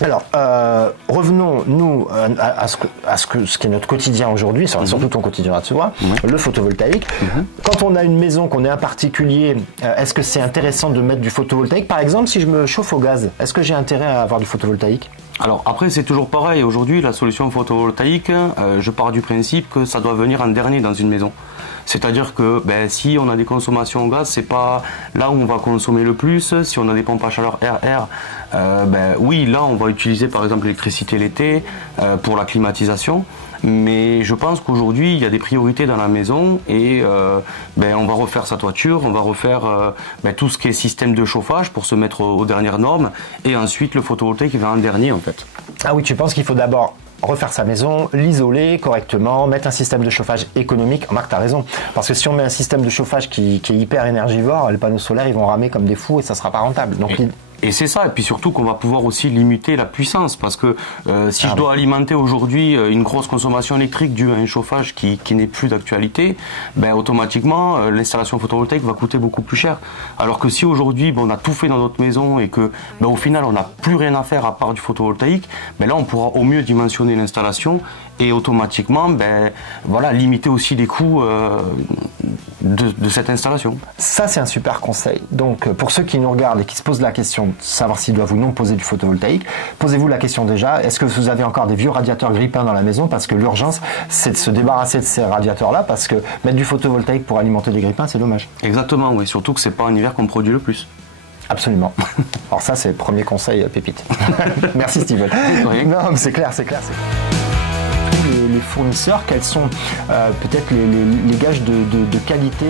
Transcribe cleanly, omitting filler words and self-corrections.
Alors, revenons, nous, ce qui est notre quotidien aujourd'hui, surtout ton quotidien, tu vois, le photovoltaïque. Quand on a une maison, qu'on est un particulier, est-ce que c'est intéressant de mettre du photovoltaïque? Par exemple, si je me chauffe au gaz, est-ce que j'ai intérêt à avoir du photovoltaïque? Alors après, c'est toujours pareil. Aujourd'hui, la solution photovoltaïque, je pars du principe que ça doit venir en dernier dans une maison. C'est-à-dire que si on a des consommations au gaz, c'est pas là où on va consommer le plus. Si on a des pompes à chaleur RR, oui, là on va utiliser par exemple l'électricité l'été pour la climatisation. Mais je pense qu'aujourd'hui il y a des priorités dans la maison et on va refaire sa toiture, on va refaire tout ce qui est système de chauffage pour se mettre aux dernières normes et ensuite le photovoltaïque va en dernier en fait. Ah oui, tu penses qu'il faut d'abord refaire sa maison, l'isoler correctement, mettre un système de chauffage économique. Marc, t'as raison. Parce que si on met un système de chauffage qui est hyper énergivore, les panneaux solaires, ils vont ramer comme des fous et ça sera pas rentable. Donc, et c'est ça, et puis surtout qu'on va pouvoir aussi limiter la puissance, parce que si je dois alimenter aujourd'hui une grosse consommation électrique due à un chauffage qui n'est plus d'actualité, automatiquement l'installation photovoltaïque va coûter beaucoup plus cher. Alors que si aujourd'hui on a tout fait dans notre maison et que au final on n'a plus rien à faire à part du photovoltaïque, là on pourra au mieux dimensionner l'installation et automatiquement limiter aussi les coûts de cette installation. Ça c'est un super conseil. Donc pour ceux qui nous regardent et qui se posent la question de savoir s'ils doivent ou non poser du photovoltaïque, posez-vous la question déjà, est-ce que vous avez encore des vieux radiateurs grippins dans la maison? Parce que l'urgence c'est de se débarrasser de ces radiateurs-là, parce que mettre du photovoltaïque pour alimenter les grippins, c'est dommage. Exactement, oui, surtout que c'est pas en hiver qu'on produit le plus. Absolument. Alors ça c'est le premier conseil pépite. Merci Steven. Non mais c'est clair. Les fournisseurs, quels sont peut-être les gages de qualité